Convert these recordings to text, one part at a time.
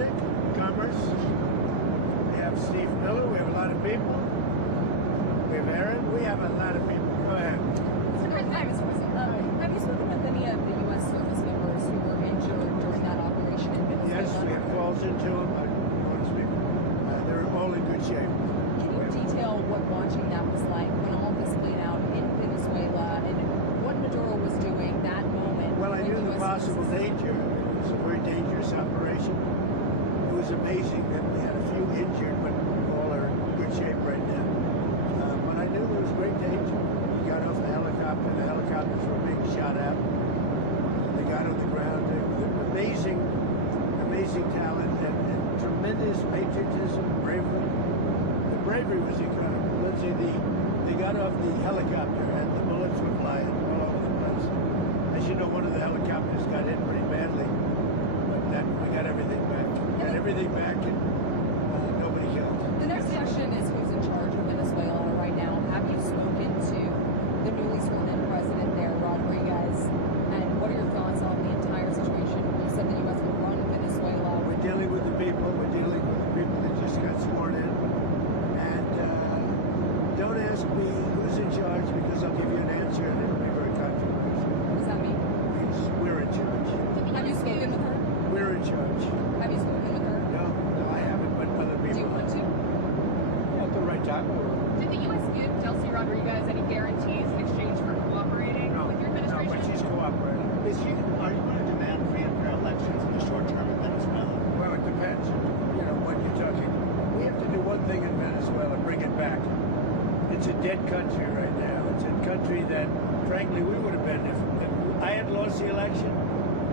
Atlantic, Commerce. We have Steve Miller. We have a lot of people. We have Aaron. We have a lot of people. Go ahead. Have you spoken with any of the U.S. service members who were injured during that operation in Venezuela? Yes, we have calls into them. They're all in good shape. Can you detail what watching that was like when all this played out in Venezuela and what Maduro was doing that moment? Well, I knew the possible danger. It was a very dangerous operation. It was amazing that we had a few injured, but all are in good shape right now. But I knew there was great danger. We got off the helicopter. The helicopters were being shot at. They got on the ground. Amazing talent and tremendous patriotism, bravery. The bravery was incredible. Lindsay, they got off the helicopter and the bullets were flying all over the place. As you know, one of the helicopters got hit pretty badly, but we got everything back. We got everything back and nobody killed. The next question is who's in charge of Venezuela right now. Have you spoken to the newly sworn-in president there, Rodriguez, and what are your thoughts on the entire situation? You said the U.S. would run Venezuela. We're dealing with the people. We're dealing with the people that just got sworn in. And don't ask me who's in charge because I'll give you an answer and it'll be very controversial. What does that mean? We're in charge. Have you spoken with her? We're in charge. Have you spoken with her? No, I haven't, but other people. Do you want to? At the right time. Did the U.S. give Delcy Rodriguez any guarantees in exchange for cooperating with your administration? No, but she's cooperating. Are you going to demand free and fair elections in the short term in Venezuela? Well, it depends. You know, what you're talking. We have to do one thing in Venezuela, bring it back. It's a dead country right now. It's a country that, frankly, we would have been, if I had lost the election,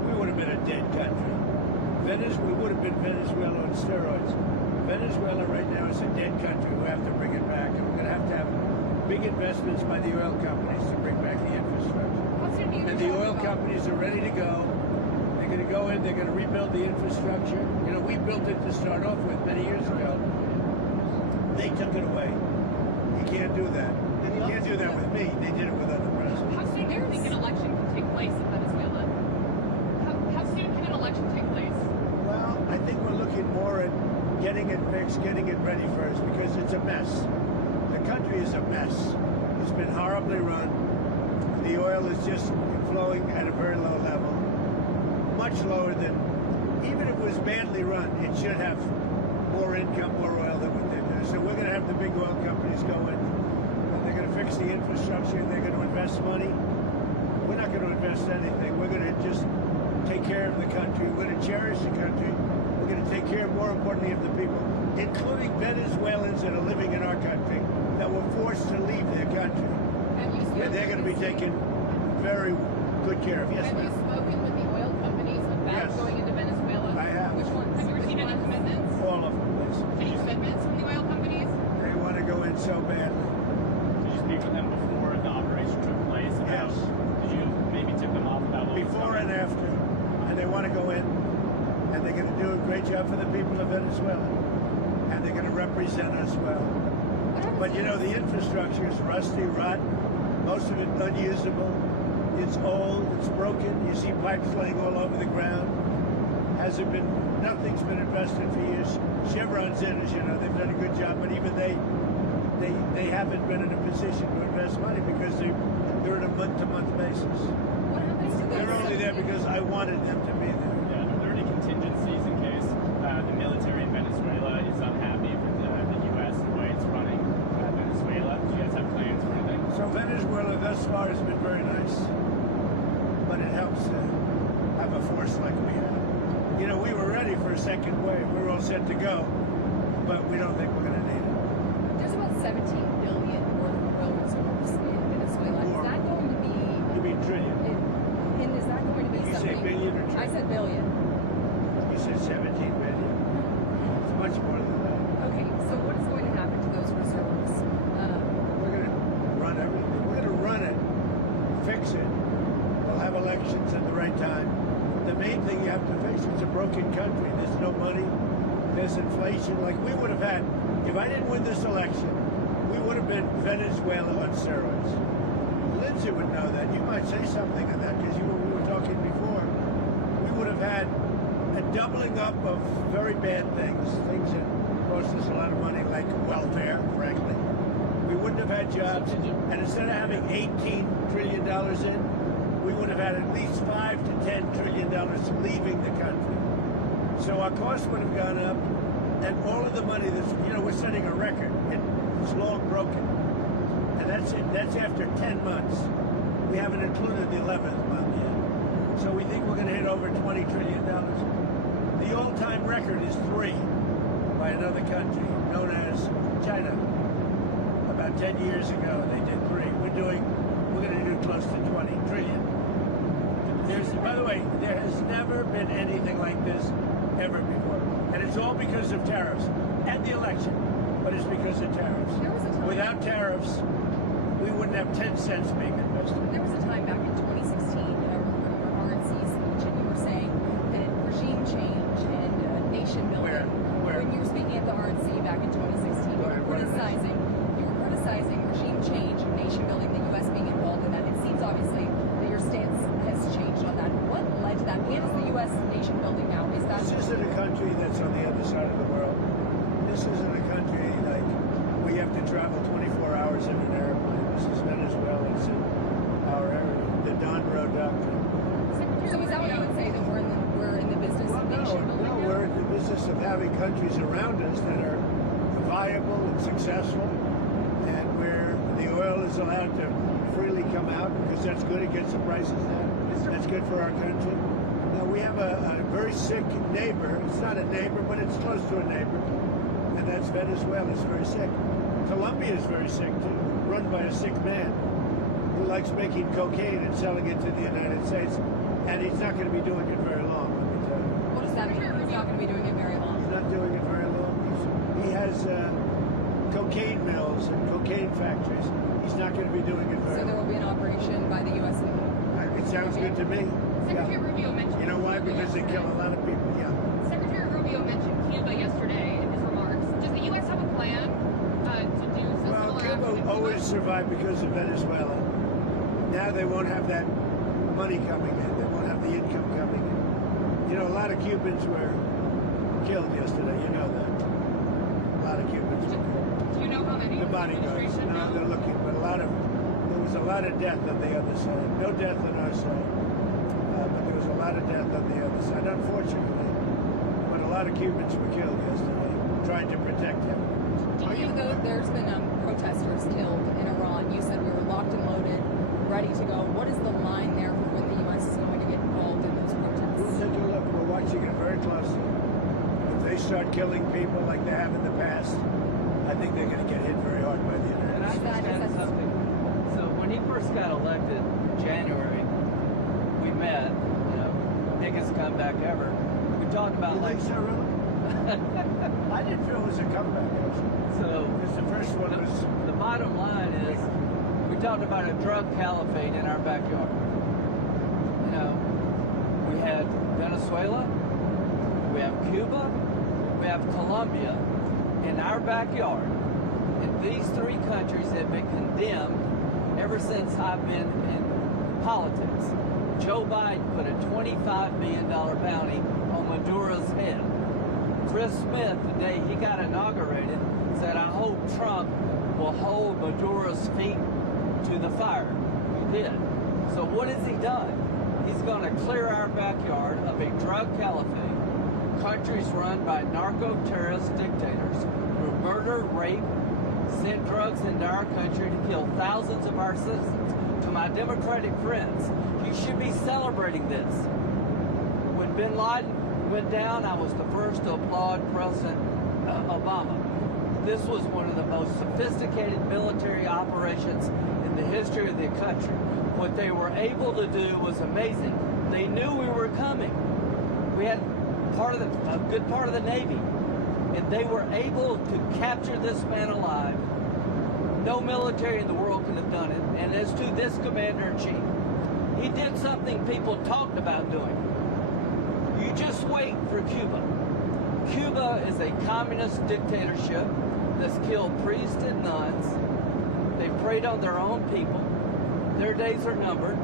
we would have been a dead country. We would have been Venezuela on steroids. Venezuela right now is a dead country. We have to bring it back, and we're going to have big investments by the oil companies to bring back the infrastructure. And the oil companies are ready to go. They're going to go in, they're going to rebuild the infrastructure. You know, we built it to start off with many years ago. They took it away. You can't do that. You can't do that with me. They did it with other presidents. How soon do you think an election can take place in Venezuela? How soon can an election take place? Well, I think we're looking more at getting it fixed, getting it ready first, because it's a mess. The country is a mess. It's been horribly run. The oil is just flowing at a very low level, much lower than, even if it was badly run, it should have more income, more oil than what they do. So we're going to have the big oil companies go in, and they're going to fix the infrastructure, and they're going to invest money. We're not going to invest anything. We're going to just take care of the country. We're going to cherish the country. We're going to take care, more importantly, of the people, including Venezuelans that are living in our country that were forced to leave their country. And they're going to be taken very good care of. Yes, Have you spoken with the oil companies about going into Venezuela? I have. Which ones? Have you received any commitments? All of them, please. Any commitments from the oil companies? They want to go in so badly. Did you speak with them before the operation took place? Yes. Did you maybe tip them off about what Before and after. And they want to go in, and they're going to do a great job for the people of Venezuela. And they're going to represent us well. But you know, the infrastructure is rusty, rotten, most of it unusable. It's old, it's broken. You see pipes laying all over the ground. Nothing's been invested for years. Chevron's in, as you know, they've done a good job, but even they haven't been in a position to invest money because they're on a month-to-month basis. What happens to They're those? only there because I wanted them to be there. Yeah, are there any contingencies in case the military in Venezuela is unhappy with the U.S. the way it's running Venezuela? Do you guys have plans for anything? So Venezuela thus far has been very nice, but it helps to have a force like we have. You know, we were ready for a second wave. We were all set to go, but we don't think we're going to need it. There's about 17 billion worth of oil reserves in Venezuela. Is that going to be? You mean trillion? And is that going to be You something? say billion or trillion? I said billion. You said 17 billion. It's much more than that. Okay, so what is going to happen to those reserves? We're going to run everything. We're going to run it, fix it. We'll have elections at the right time. The main thing you have to face is a broken country. There's no money. There's inflation. Like we would have had, if I didn't win this election, we would have been Venezuela on steroids. Lindsay would know that. You might say something on that because we were talking before. We would have had a doubling up of very bad things that cost us a lot of money, like welfare, frankly. We wouldn't have had jobs, and instead of having $18 trillion in, we would have had at least $5 to $10 trillion leaving the country. So our costs would have gone up, and all of the money that's, we're setting a record. It's long broken. And that's it. That's after 10 months. We haven't included the 11th month yet. So we think we're going to hit over $20 trillion. The all-time record is 3 by another country known as China. About 10 years ago, they did 3. We're going to do close to 20 trillion. By the way, there has never been anything like this ever before. And it's all because of tariffs and the election, but it's because of tariffs. Without tariffs, we wouldn't have 10 cents being invested. There was a time back in 2016, I remember your RNC speech, and you were saying that regime change and nation building. Where? When you were speaking at the RNC back in 2016, you were criticizing regime change and nation building, the U.S. being involved in that. It seems obviously that your stance has changed on that. What led to that? And is the U.S. nation building now? Is that? This isn't a country that's on the other side of the world. This isn't a country like we have to travel 24 hours in an airplane. This is Venezuela. It's in our area, the Don Road Doctrine. So is that what you would say, that we're in the business of nation building? No, we're in the business of having countries around us that are viable and successful, and where the oil is allowed to freely come out because that's good. It gets the prices down. That's good for our country. Now we have a very sick neighbor. It's not a neighbor, but it's close to a neighbor, and that's Venezuela. It's very sick. Colombia is very sick too, run by a sick man who likes making cocaine and selling it to the United States, and he's not going to be doing it very long, let me tell you. What does that mean? He's not going to be doing it very long. He's not doing it very long. He has cocaine mills and cocaine factories. He's not going to be doing it very long. So there will be an operation by the U.S. It sounds good to me. Secretary Rubio mentioned. You know why? Because they kill a lot of people. Yeah. Secretary Rubio mentioned Cuba yesterday in his remarks. Does the U.S. have a plan to do so? Well, Cuba always survived because of Venezuela. Now they won't have that money coming in. They won't have the income coming in. A lot of Cubans were killed yesterday. You know that. A lot of Cubans were killed. Do you know how many? The bodyguards. No, they're looking, but there was a lot of death on the other side. No death on our side, but there was a lot of death on the other side, unfortunately. But a lot of Cubans were killed yesterday, trying to protect him. Even though there's been protesters killed in Iran, you said we were locked and loaded, ready to go. What is the line there for when the U.S. is going to get involved in those protests? We'll take a look. We're watching it very closely. If they start killing people like they have in the past, I think they're going to get hit very hard by the United And I States. just add something. So when he first got elected in January, we met, biggest comeback ever. We talked about You think so, really? I didn't feel it was a comeback, actually. So Because the first one was... the bottom line is we talked about a drug caliphate in our backyard. We had Venezuela, we have Cuba, we have Colombia in our backyard. And these 3 countries have been condemned ever since I've been in politics. Joe Biden put a $25 billion bounty on Maduro's head. Chris Smith, the day he got inaugurated, said, I hope Trump will hold Maduro's feet to the fire. He did. So what has he done? He's going to clear our backyard of a drug caliphate, countries run by narco-terrorist dictators who murder, rape, send drugs into our country to kill thousands of our citizens. To my Democratic friends, you should be celebrating this. When bin Laden went down, I was the first to applaud President Obama. This was one of the most sophisticated military operations in the history of the country. What they were able to do was amazing. They knew we were coming. We had a good part of the Navy, and they were able to capture this man alive. No military in the world could have done it. And as to this commander-in-chief, he did something people talked about doing. You just wait for Cuba. Cuba is a communist dictatorship that's killed priests and nuns. They preyed on their own people. Their days are numbered.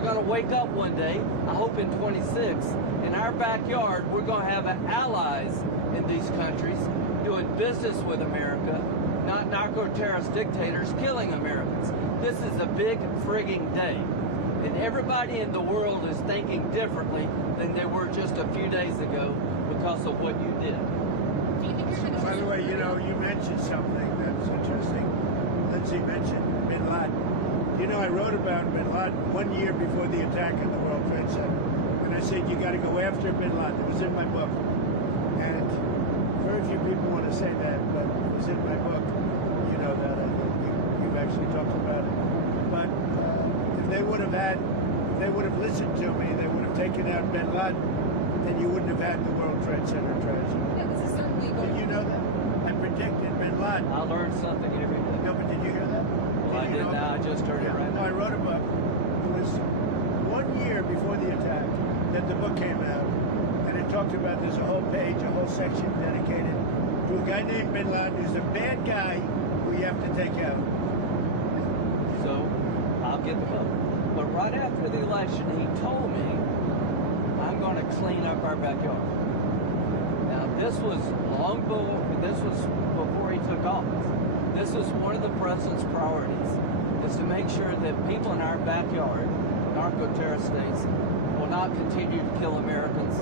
we're going to wake up one day, I hope in 26, in our backyard, we're going to have allies in these countries doing business with America, not narco-terrorist dictators killing Americans. This is a big frigging day. And everybody in the world is thinking differently than they were just a few days ago because of what you did. Do you think you're going to? By the way, you know, you mentioned something that's interesting. Lindsay mentioned Bin Laden. You know, I wrote about Bin Laden 1 year before the attack on the World Trade Center. And I said, you got to go after Bin Laden. It was in my book. And very few people want to say that, but it was in my book. You know that. I think you've actually talked about it. But if they would have listened to me, they would have taken out Bin Laden, then you wouldn't have had the World Trade Center tragedy. Yeah, this is certainly going. Did you know that? I predicted Bin Laden. I learned something every day. No, but did you hear that? Well, I you did know now. I just heard it Yeah. right No, I now. wrote a book. It was 1 year before the attack that the book came out. And it talked about, there's a whole page, a whole section dedicated to a guy named Bin Laden who's a bad guy who you have to take out. So I'll get the book. But right after the election, he told me, I'm going to clean up our backyard. Now, this was before he took office. This was one of the president's priorities, is to make sure that people in our backyard, narco-terrorist states, will not continue to kill Americans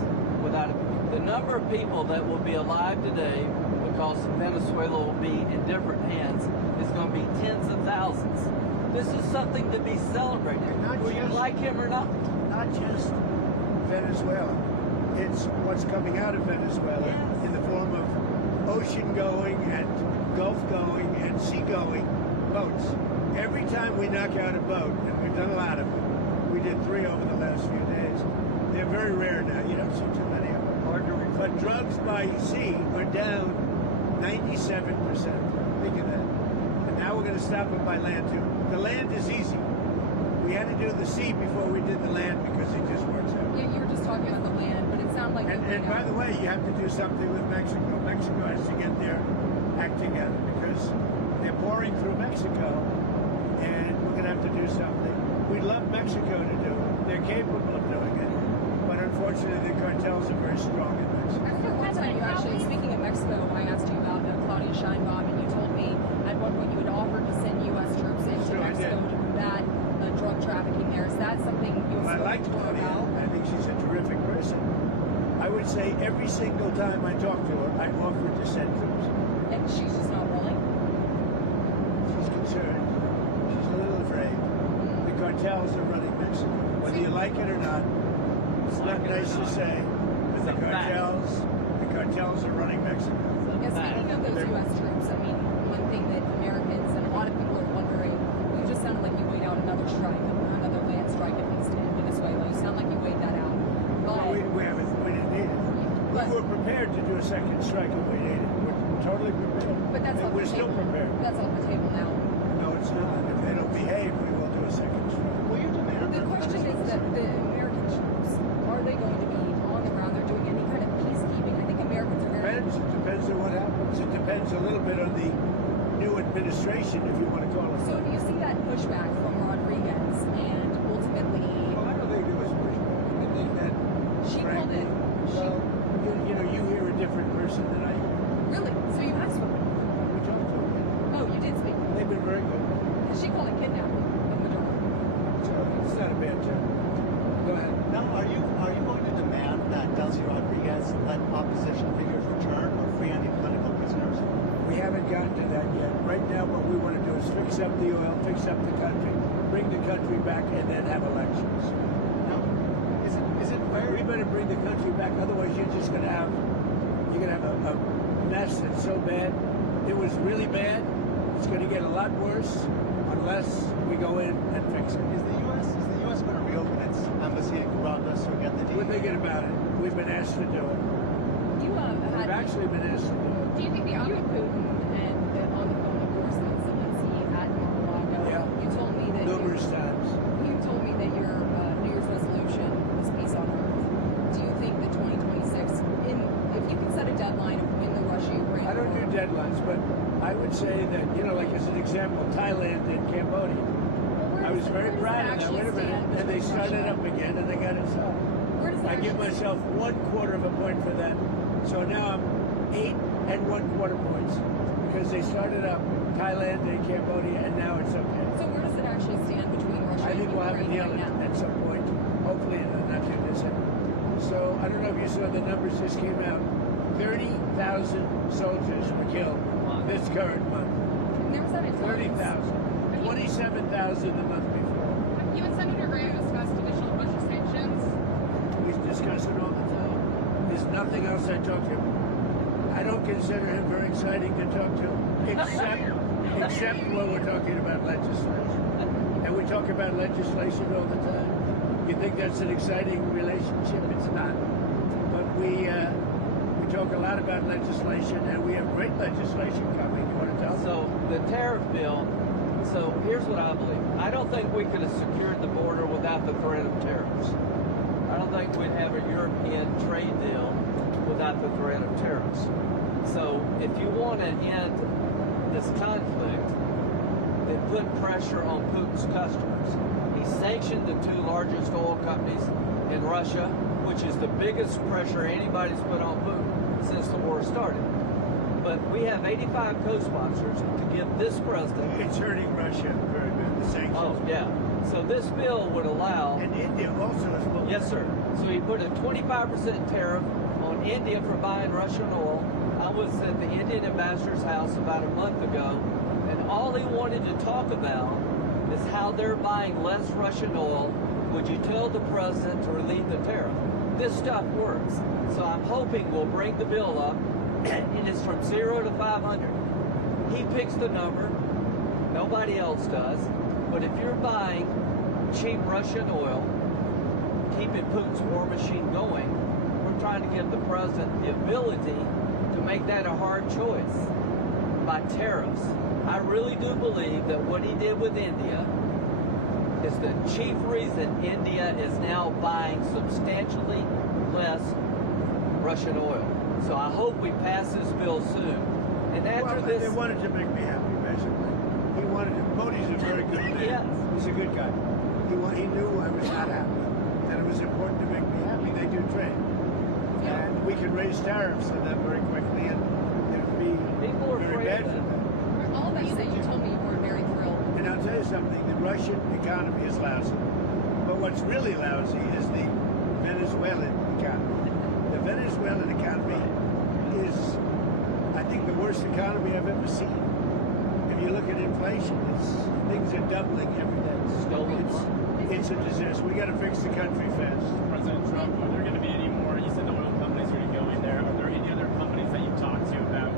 without the number of people that will be alive today because Venezuela will be in different hands is going to be tens of thousands. This is something to be celebrated, Not whether you just- like him or not. Not just Venezuela. It's what's coming out of Venezuela Yes. in the form of ocean-going and Gulf-going and sea-going boats. Every time we knock out a boat, and we've done a lot of them, we did 3 over the last few days. They're very rare now. You don't see too many of them. Hard to read. But drugs by sea are down 97%. Think of that. And now we're going to stop it by land too. The land is easy. We had to do the sea before we did the land because it just works out. Yeah, you were just talking about the land, but it sounded like. And by the way, you have to do something with Mexico. Mexico has to get their act together because they're pouring through Mexico, and we're going to have to do something. We'd love Mexico to do it. They're capable of doing it. But unfortunately, the cartels are very strong in I Mexico. remember one time you actually, speaking of Mexico, I asked you about Claudia Sheinbaum, and you told me at one point you had offered to send U.S. troops into Sure, I Mexico did. to combat drug trafficking there. Is that something you Well, I like Claudia. I think she's a terrific person. I would say every single time I talk to her, I offered to send troops. And she's just not willing? She's concerned. She's a little afraid. The cartels are running Mexico. Whether you like it or not, it's not nice to say, but the cartels are running Mexico. Yeah, speaking of those U.S. troops, I mean, one thing that Americans and a lot of people are wondering, you just sounded like you weighed out another strike, another land strike at least in Venezuela. You sound like you weighed that out. Well, we didn't need it. But- We were prepared to do a second strike if we needed it. We're totally prepared. But that's And off we're the still table. prepared. That's off the table now. No, it's not. If they don't behave, we will do a second strike. Will you demand The question is that the American troops, are they going to be on the ground? They're doing any kind of peacekeeping. I think Americans are very... Depends on what happens. It depends a little bit on the new administration, if you want to call it. So if you see that pushback from Rodriguez and ultimately... Well, I don't think there was pushback. I think that, She called frankly, it... well, you know, you hear a different person than I hear. Really? So you have spoken? We talked to them. Oh, you did speak. They've been very good. She called it kidnapping of Maduro. So it's not a bad term. Go ahead. Now, are you going to demand that Delcy Rodriguez let opposition figures return or free any political prisoners? We haven't gotten to that yet. Right now, what we want to do is fix up the oil, fix up the country, bring the country back, and then have elections. Now, is it very... We better bring the country back. Otherwise, you're gonna have a mess that's so bad. It was really bad. It's going to get a lot worse unless we go in and fix it. Is the U.S. going to reopen its embassy in Caracas or get the We're deed? thinking about it. We've been asked to do it. You We've had... actually been asked to do it. Do you think the You and Putin and on the phone, of course, and Zelensky at Mar-a-Lago. Yeah. You told me that... Numerous times. You told me that your New Year's resolution was peace on earth. Do you think that 2026, if you could set a deadline of when the Russia-Ukraine... I don't do deadlines, but I would say that, like as an example, Thailand and Cambodia. Well, I was very Where does proud that of that. actually Wait a minute. stand And they between started Russia? up again and they got it solved. Where does that I give actually myself 1/4 of a point for that. So now I'm 8 1/4 points because they started up Thailand and Cambodia and now it's okay. So where does it actually stand between Russia I think and we'll have a Ukraine deal right now? at some point, hopefully in the not too distant. So I don't know if you saw the numbers just came out. 30,000 soldiers were killed this current month. And there was that in 30,000. 27,000 the month before. Have you and Senator Gray discussed additional Russia sanctions? We discuss it all the time. There's nothing else I talk to him. I don't consider him very exciting to talk to, except when we're talking about legislation. And we talk about legislation all the time. You think that's an exciting relationship? It's not. But we talk a lot about legislation, and we have great legislation coming. You want to tell them? So the tariff bill, so here's what I believe. I don't think we could have secured the border without the threat of tariffs. I don't think we'd have a European trade deal without the threat of tariffs. So if you want to end this conflict, then put pressure on Putin's customers. He sanctioned the 2 largest oil companies in Russia, which is the biggest pressure anybody's put on Putin since the war started. But we have 85 co-sponsors to give this president. It's hurting Russia very bad, the sanctions. Oh, yeah. So this bill would allow. And India also is bullish. Yes, sir. So he put a 25% tariff on India for buying Russian oil. I was at the Indian ambassador's house about a month ago, and all he wanted to talk about is how they're buying less Russian oil. Would you tell the president to relieve the tariff? This stuff works. So I'm hoping we'll bring the bill up, and it's from 0 to 500. He picks the number. Nobody else does. But if you're buying cheap Russian oil, keeping Putin's war machine going, we're trying to give the president the ability to make that a hard choice by tariffs. I really do believe that what he did with India is the chief reason India is now buying substantially less Russian oil. So I hope we pass this bill soon. And after They this, wanted to make me happy, basically. He wanted to. Modi's a very good man. Yes. He's a good guy. He knew I was not happy, and it was important to make me happy. They do trade, and we can raise tariffs on them very quickly, and it would be People are very afraid bad of for that. them. All that you said, you told me you were very thrilled. And I'll tell you something, the Russian economy is lousy. But what's really lousy is the Venezuelan economy. The Venezuelan economy is, I think, the worst economy I've ever seen. If you look at inflation, things are doubling every day. Stolen It's a disaster. We got to fix the country fast. President Trump, are there going to be any more? You said the oil companies are going to go in there. Are there any other companies that you've talked to about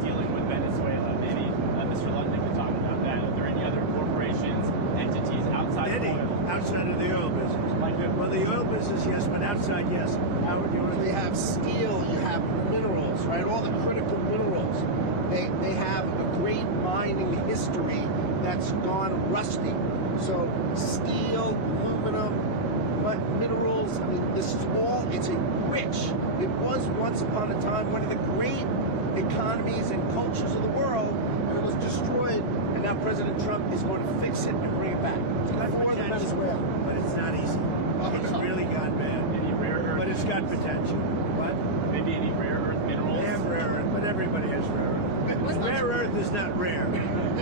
dealing with Venezuela? Maybe Mr. Lundin could talk about that. Are there any other corporations, entities outside of oil? Outside of the oil business. Like who? Well, the oil business, yes, but outside, yes. Howard, you want You to have steel, you have minerals, right? All the critical minerals. They have a great mining history that's gone rusty. So steel, aluminum, but minerals, I mean, this is all, it's a rich. It was once upon a time one of the great economies and cultures of the world, and it was destroyed, and now President Trump is going to fix it and bring it back. For the Venezuela. But it's not easy. It's really gone bad. Any rare earth? But it's got potential. What? Maybe any rare earth minerals? They have rare earth, but everybody has rare earth. Rare earth is not rare.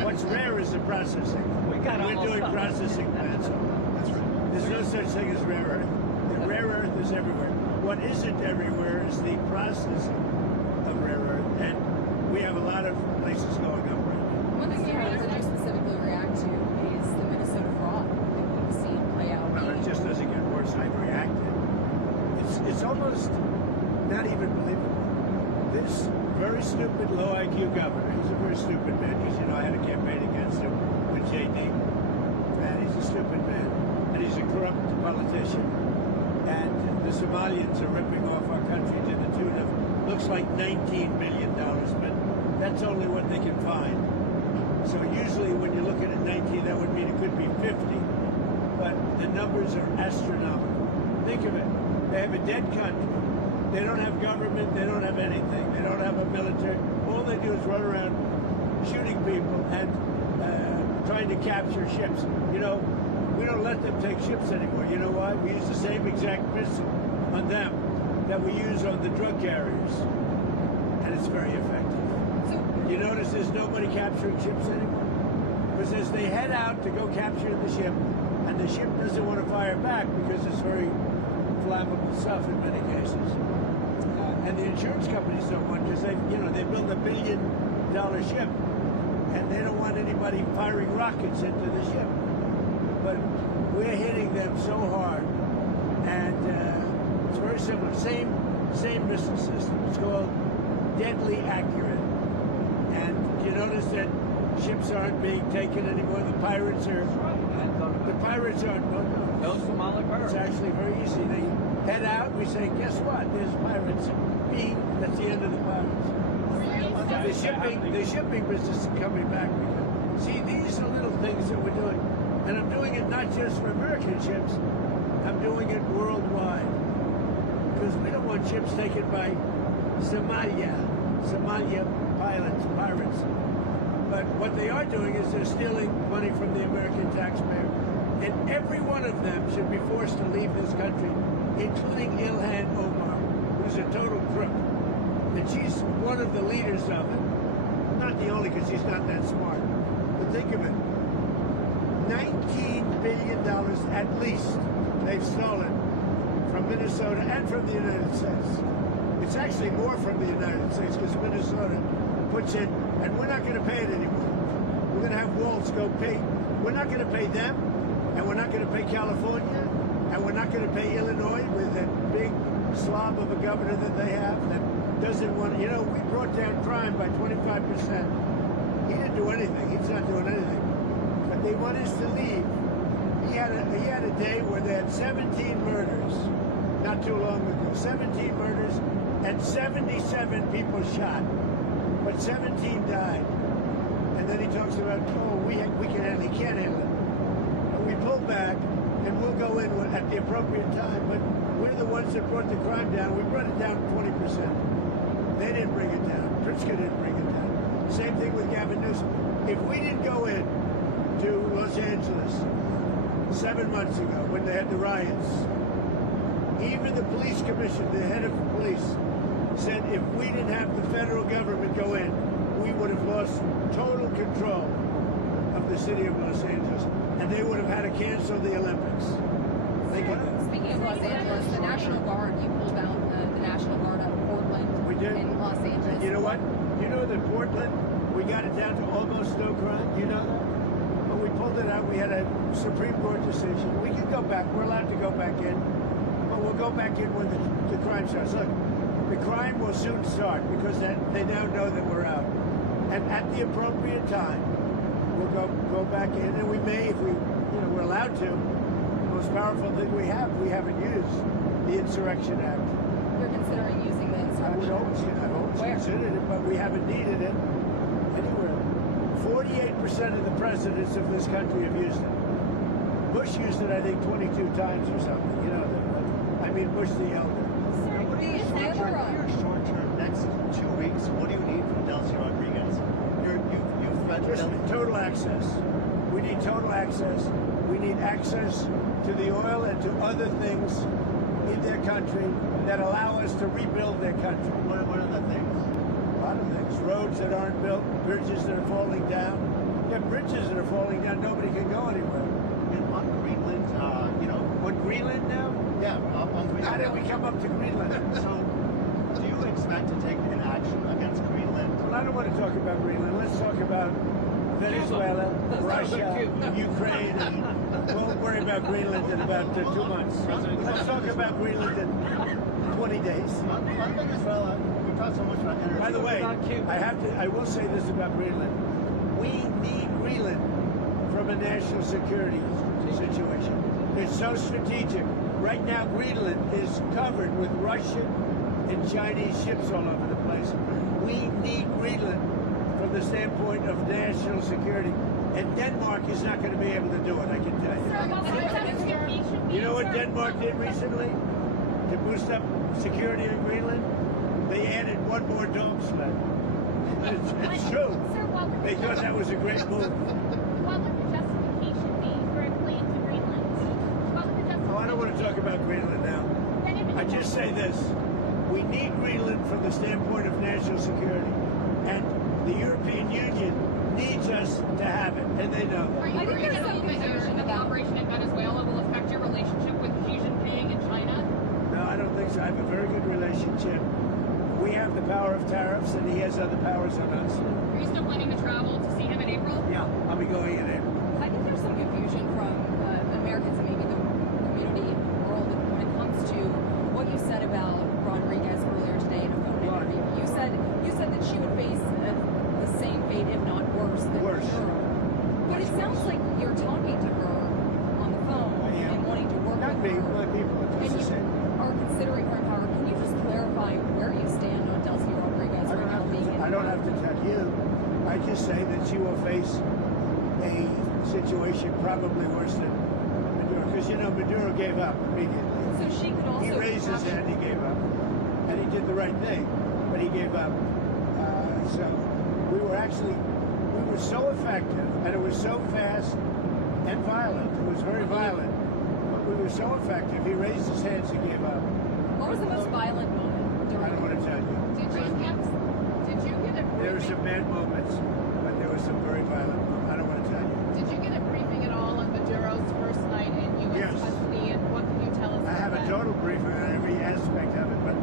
What's rare is the processing. We got We're almost doing done. processing plants. That's right. There's no such thing as rare earth. The rare earth is everywhere. What isn't everywhere is the processing of rare earth, and we have a lot of places going up right now. One thing you that you specifically react to is the Minnesota fraud that we've seen play out. Well, it just doesn't get worse. I've reacted. It's almost not even believable. This very stupid, low IQ governor, he's a very stupid man, because, you know, I had a campaign against him with JD. And he's a stupid man. And he's a corrupt politician. And the Somalians are ripping off our country to the tune of, looks like $19 billion, but that's only what they can find. So usually when you're looking at 19, that would mean it could be 50. But the numbers are astronomical. Think of it. They have a dead country. They don't have government. They don't have anything. They don't have a military. All they do is run around shooting people and trying to capture ships. You know, we don't let them take ships anymore. You know why? We use the same exact missile on them that we use on the drug carriers, and it's very effective. You notice there's nobody capturing ships anymore? Because as they head out to go capture the ship, and the ship doesn't want to fire back because it's very flammable stuff in many cases. And the insurance companies don't want, because they build $1 billion ship, and they don't want anybody firing rockets into the ship. But we're hitting them so hard, and it's very similar. Same missile system. It's called deadly accurate. And you notice that ships aren't being taken anymore. The pirates aren't. No Somali bird. It's actually very easy. They head out. We say, guess what? There's pirates. Bing. That's the end of the pirates. The shipping business is coming back. See, these are little things that we're doing, and I'm doing it not just for American ships. I'm doing it worldwide because we don't want ships taken by Somalia pirates. But what they are doing is they're stealing money from the American taxpayer. And every one of them should be forced to leave this country, including Ilhan Omar, who's a total crook. And she's one of the leaders of it. Not the only, because she's not that smart. But think of it. $19 billion at least they've stolen from Minnesota and from the United States. It's actually more from the United States because Minnesota puts in, and we're not going to pay it anymore. We're going to have Waltz go pay. We're not going to pay them, and we're not going to pay California, and we're not going to pay Illinois with that big slob of a governor that they have that doesn't want. We brought down crime by 25%. He didn't do anything. He's not doing anything. But they want us to leave. He had a day where they had 17 murders, not too long ago. 17 murders and 77 people shot, but 17 died. And then he talks about, we can handle it. He can't handle it. And we pull back, and we'll go in at the appropriate time. But we're the ones that brought the crime down. We brought it down 20%. They didn't bring it down. Pritzker didn't bring it down. Same thing with Gavin Newsom. If we didn't go in to Los Angeles 7 months ago when they had the riots, even the police commissioner, the head of police, said if we didn't have the federal government go in, we would have lost total control of the city of Los Angeles, and they would have had to cancel the Olympics. Think of that. Speaking of Los Angeles, the National Guard, you pulled out the National Guard out of Portland We did. in Los Angeles. And you know what? You know that Portland, we got it down to almost no crime. You know that? But we pulled it out. We had a Supreme Court decision. We can go back. We're allowed to go back in. But we'll go back in when the crime starts. Look, the crime will soon start because they now know that we're out. And at the appropriate time, we'll go back in, and we may, if we're allowed to. The most powerful thing we haven't used the Insurrection Act. You're considering using the insurrection? I've always considered it, but we haven't needed it anywhere. 48% of the presidents of this country have used it. Bush used it, I think, 22 times or something. You know that. I mean, Bush the elder. What are your short-term next 2 weeks? What do you need from Delcy Rodriguez? You've read Just total access. We need total access. We need access to the oil and to other things in their country that allow us to rebuild their country. What are the things? A lot of things. Roads that aren't built, bridges that are falling down. Yeah, bridges that are falling down, nobody can go anywhere. And on Greenland, What, Greenland now? yeah, on Greenland. How did we come up to Greenland? So, do you expect to take an action against Greenland? Well, I don't want to talk about Greenland. Let's talk about Venezuela, Russia, Ukraine, and we'll worry about Greenland in about 2 months. Let's talk about Greenland in 20 days. On Venezuela, we've talked so much about energy. By the way, I will say this about Greenland. We need Greenland from a national security situation. It's so strategic. Right now, Greenland is covered with Russian and Chinese ships all over the place. We need Greenland from the standpoint of national security. And Denmark is not going to be able to do it, I can tell you. You know what Denmark did recently to boost up security in Greenland? They added one more dog sled. It's true. They thought that was a great move. What would the justification be for a claim to Greenland? want to talk about Greenland now. I just say this. We need Greenland from the standpoint of national security. And the European Union needs us to have it. And they know Are that. you I think worried there's at all some that confusion the about- operation in Venezuela will affect your relationship with Xi Jinping in China? No, I don't think so. I have a very good relationship. We have the power of tariffs, and he has other powers on us. Are you still planning to travel to see him in April? Yeah, I'll be going in April. I think there's some confusion from Americans and maybe the community world when it comes to what you said about Rodriguez earlier today in a phone Right. interview. You said that she would face the same fate, if not worse, than Worse. Maduro. But it sounds like you're talking to her on the phone I am. and wanting to work Not with me, her. my people. And It's the you same. are considering her power. Can you just clarify where you stand on Delcy Rodriguez I right now being in I don't have to tell you. I just say that she will face a situation probably worse than Maduro. Because, you know, Maduro gave up immediately. So she could also He raised his hand, he gave up. And he did the right thing, but he gave up. So we were so effective, and it was so fast and violent. It was very violent. But we were so effective, he raised his hands and gave up. What was the most violent moment I during don't want to tell you. Did you get a There were some bad moments, but there were some very violent moments. I don't want to tell you. Did you get a briefing at all on Maduro's first night in U.S. Yes. custody, and what can you tell us I about have a that? total briefing on every aspect of it, but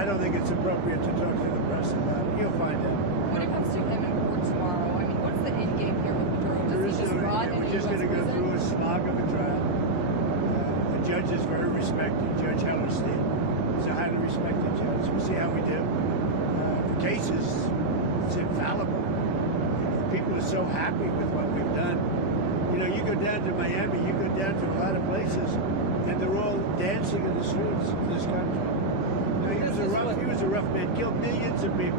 I don't think it's appropriate to talk to the press about it. You'll find out. When it comes to him in court tomorrow, I mean, what's the end game here with Maduro? There Does is he just no rot idea. in We're a just U.S. going to go prison? through a slog of a trial. The judge is very respected. Judge Hellerstein is a highly respected judge. We'll see how we do. The case is it's infallible. People are so happy with what we've done. You know, you go down to Miami, you go down to a lot of places, and they're all dancing in the streets of this country. You know, he was a rough man. Killed millions of people.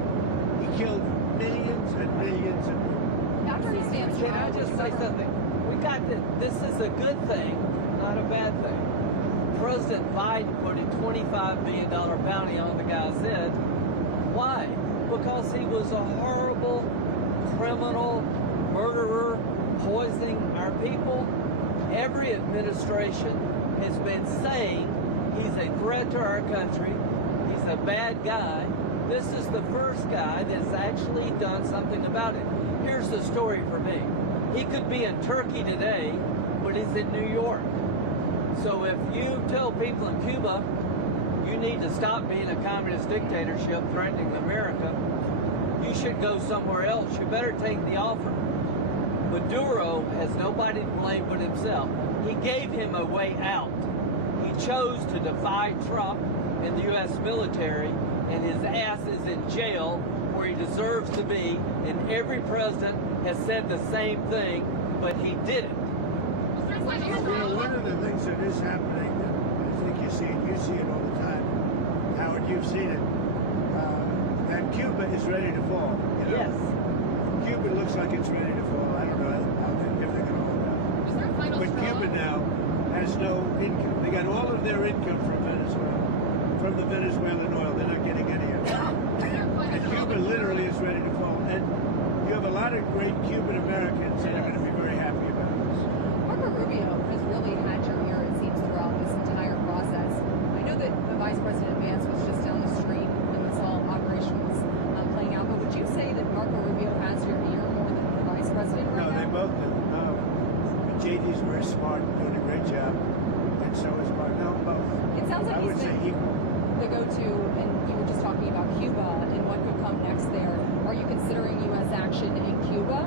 He killed millions and millions of people. After he stands Can trial, I would just you say ever- something? We got this is a good thing, not a bad thing. President Biden put a $25 million bounty on the guy's head. Why? Because he was a horrible criminal, murderer, poisoning our people. Every administration has been saying he's a threat to our country. He's a bad guy. This is the first guy that's actually done something about it. Here's the story for me. He could be in Turkey today, but he's in New York. So if you tell people in Cuba, you need to stop being a communist dictatorship threatening America, you should go somewhere else. You better take the offer. Maduro has nobody to blame but himself. He gave him a way out. He chose to defy Trump and the U.S. military, and his ass is in jail where he deserves to be, and every president has said the same thing, but he didn't. You know, one of the things that is happening, I think you see it all the time. Howard, you've seen it. That Cuba is ready to fall. You know? Yes. Cuba looks like it's ready to fall. I don't know if they're going to hold out. Is there a final But straw? Cuba now has no income. They got all of their income from Venezuela, from the Venezuelan oil. They're not getting any of it. Is there a final And straw? Cuba literally is ready to fall. And you have a lot of great Cuban Americans that are going to be very happy about this. Marco Rubio has really had your ear, it seems, throughout this entire process. I know that the Vice President Vance was just down the street when this all operation was playing out, but would you say that Marco Rubio has your ear more than the Vice President right No, now? they both do. No. But JD's very smart, doing a great job. And so is Mark. No, both. It sounds like I would he's say been equal. the go-to, and you were just talking about Cuba and what could come next there. Are you considering U.S. action in Cuba?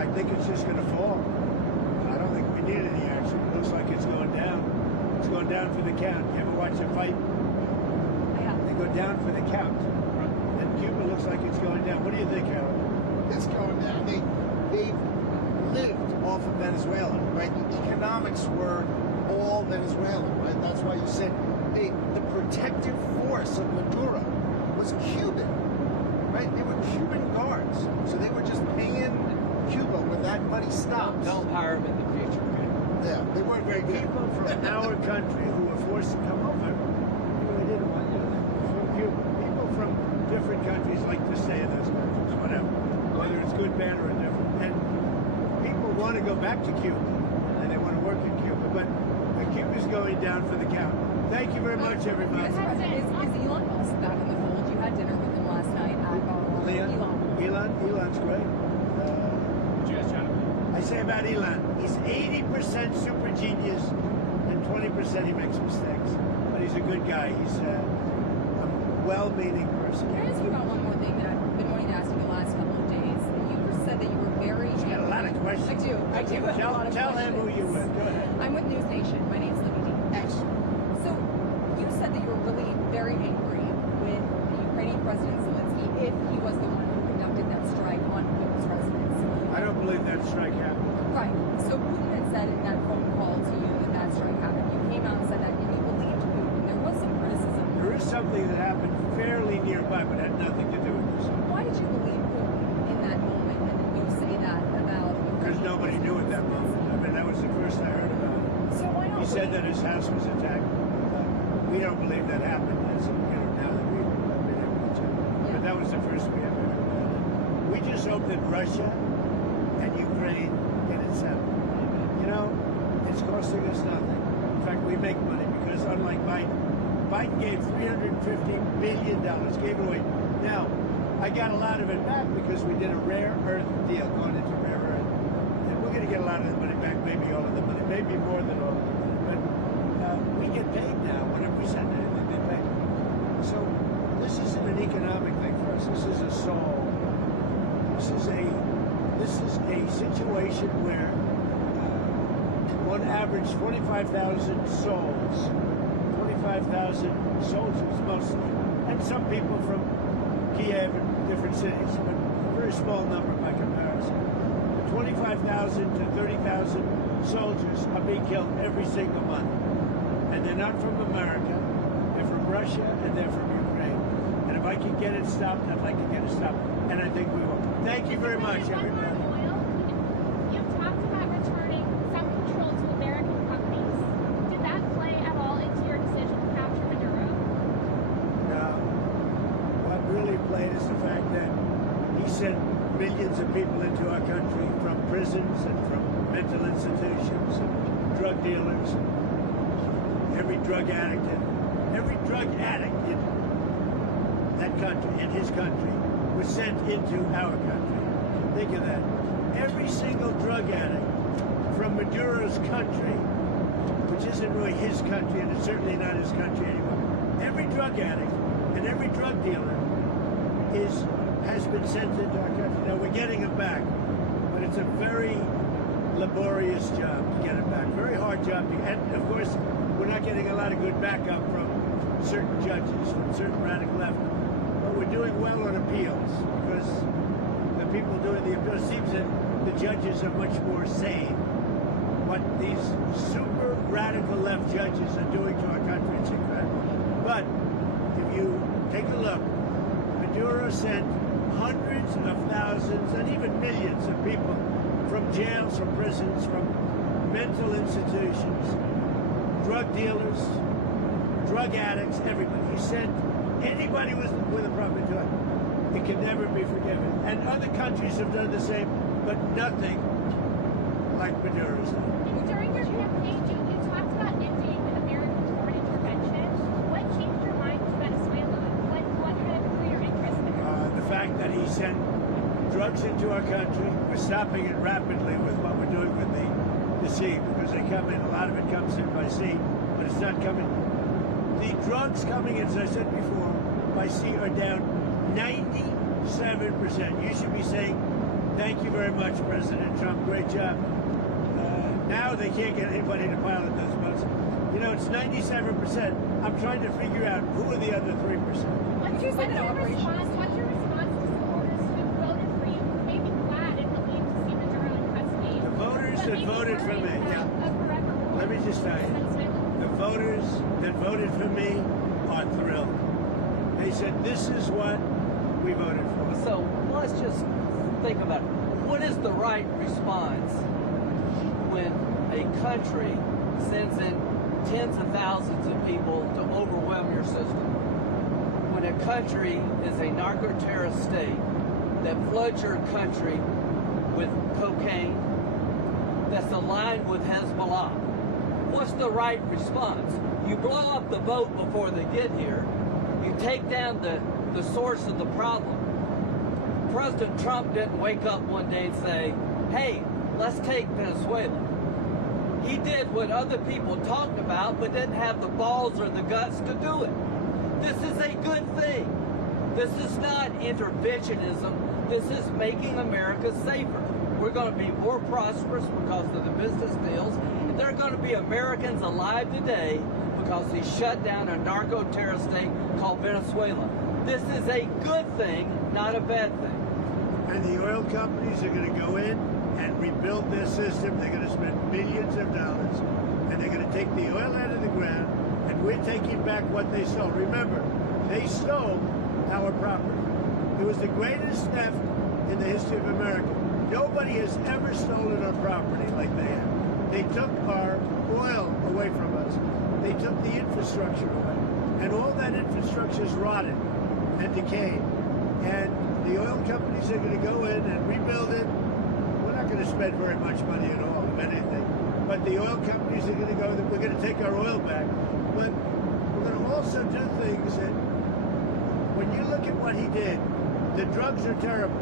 I think it's just going to fall. I don't think we need any action. It looks like it's going down. It's going down for the count. You ever watch a fight? Yeah. They go down for the count. And Cuba looks like it's going down. What do you think, Harold? It's going down. They've lived off of Venezuela, right? The economics were all Venezuelan, right? That's why you said the protective force of Maduro was Cuban, right? They were Cuban guards. So they were just paying Cuba when that money stops. Don't hire him in the future. Yeah, they weren't very good. People from our country who were forced to come over, they didn't want to do that. From Cuba. People from different countries like to stay in those countries, whatever. Whether it's good, bad, or indifferent. And people want to go back to Cuba, and they want to work in Cuba. But the Cuba's going down for the count. Thank you very much, everybody. Is Elon Musk back in the fold? You had dinner with him last night at Elon's great. Did you guys chat about it? I say about Elon, he's 80% super genius and 20% he makes mistakes. But he's a good guy. He's a well-meaning person. Can I ask you about one more thing that I've been wanting to ask you the last couple of days? You said that you were very... He's got a lot of questions. I do. I have a lot of Tell questions. him who you were. Go ahead. I'm with News Nation. My name's Libby D. So you said that you were really very angry with the Ukrainian President Zelensky if he was the one who conducted that strike on Putin's residence. I don't believe that strike happened. Right. So Putin had said in that phone call to you that that strike happened. You came out and said that, and you believed Putin. There was some criticism. There is something that happened fairly nearby, but had nothing to do with this. Why did you believe Putin in that moment, and then you say that about Ukraine? Because nobody knew at that moment. I mean, that was the first I heard about it. So why not? He said that his house was attacked. We don't believe that happened. As now that we've been able to. But that was the first we ever heard about it. We just hope that Russia and Ukraine get it settled. You know, it's costing us nothing. In fact, we make money because unlike Biden gave $350 billion, gave it away. Now, I got a lot of it back because we did a rare earth deal going into rare earth. And we're going to get a lot of the money back, maybe all of the money, maybe more than all of the money. But we get paid now. Whenever we send anything, they pay. So this isn't an economic thing for us. This is a soul. This is a situation where on average 25,000 souls, 25,000 soldiers mostly, and some people from Kiev and different cities, but a very small number by comparison. 25,000 to 30,000 soldiers are being killed every single month. And they're not from America, they're from Russia, and they're from Ukraine. And if I can get it stopped, I'd like to get it stopped. And I think we will. Thank you very much, everybody. You've talked about returning some control to American companies. Did that play at all into your decision to capture Maduro? No. What really played is the fact that he sent millions of people into our country from prisons and from mental institutions and drug dealers and every drug addict in that country, in his country, was sent into our country. Think of that. Every single drug addict from Maduro's country, which isn't really his country and it's certainly not his country anymore, every drug addict and every drug dealer has been sent into our country. Now, we're getting them back, but it's a very laborious job to get them back. Very hard job. And, of course, we're not getting a lot of good backup from certain judges, from certain radical left. But we're doing well on appeals because the people doing the appeals, seems that the judges are much more sane. What these super radical left judges are doing to our country, it's incredible. But if you take a look, Maduro sent hundreds of thousands and even millions of people from jails, from prisons, from mental institutions, drug dealers, drug addicts, everybody. He sent anybody with a problem to it. It can never be forgiven. And other countries have done the same, but nothing like Maduro's done. During your campaign, you talked about ending American foreign intervention. What changed your mind with Venezuela? What kind of drew your interest there? The fact that he sent drugs into our country, we're stopping it rapidly with what we're doing with the sea, because they come in, a lot of it comes in by sea, but it's not coming. The drugs coming in, as I said before, by sea are down 97%. You should be saying, thank you very much, President Trump, great job. Now they can't get anybody to pilot those boats. You know, it's 97%. I'm trying to figure out who are the other 3%. What's your response to supporters who voted for you, who may be glad and relieved to see Maduro in custody? The voters that voted for me, let me just tell you, the voters that voted for me are thrilled. They said, this is what we voted for. So let's just think about it. What is the right response when a country sends in tens of thousands of people to overwhelm your system? When a country is a narco-terrorist state that floods your country with cocaine that's aligned with Hezbollah, What's the right response? You blow up the boat before they get here. You take down the source of the problem. President Trump didn't wake up one day and say, hey, let's take Venezuela. He did what other people talked about, but didn't have the balls or the guts to do it. This is a good thing. This is not interventionism. This is making America safer. We're going to be more prosperous because of the business deals. And there are going to be Americans alive today because he shut down a narco-terrorist state called Venezuela. This is a good thing, not a bad thing. And the oil companies are going to go in and rebuild their system. They're going to spend billions of dollars, and they're going to take the oil out of the ground, and we're taking back what they stole. Remember, they stole our property. It was the greatest theft in the history of America. Nobody has ever stolen our property like they have. They took our oil away from us. They took the infrastructure away. And all that infrastructure is rotted and decayed. And the oil companies are going to go in and rebuild it. We're not going to spend very much money at all, if anything. But the oil companies are going to go, we're going to take our oil back. But we're going to also do things that, when you look at what he did, the drugs are terrible,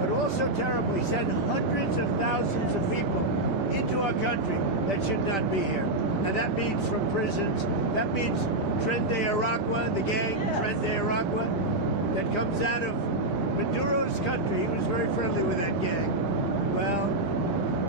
but also terrible. He sent hundreds of thousands of people into our country that should not be here. And that means from prisons. That means Tren de Aragua, the gang, Tren de Aragua, that comes out of Maduro's country. He was very friendly with that gang. Well,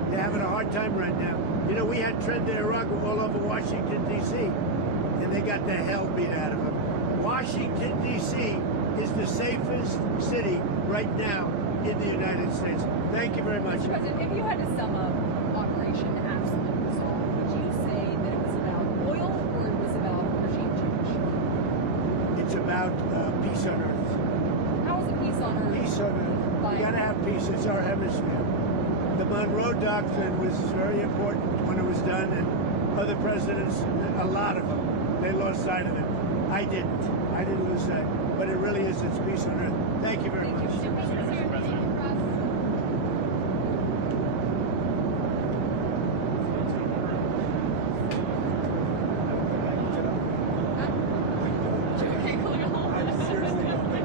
they're having a hard time right now. You know, we had Tren de Aragua all over Washington, D.C., and they got the hell beat out of them. Washington, D.C. is the safest city right now in the United States. Thank you very much. Mr. President, if you had to sum up Operation Absolute Resolve, would you say that it was about oil or it was about regime change? It's about peace on earth. How is it peace on earth? Peace on earth. We gotta have peace. It's our hemisphere. The Monroe Doctrine was very important when it was done, and other presidents, a lot of them, they lost sight of it. I didn't. I didn't lose sight. But it really is, it's peace on earth. Thank you very much. Mr. President.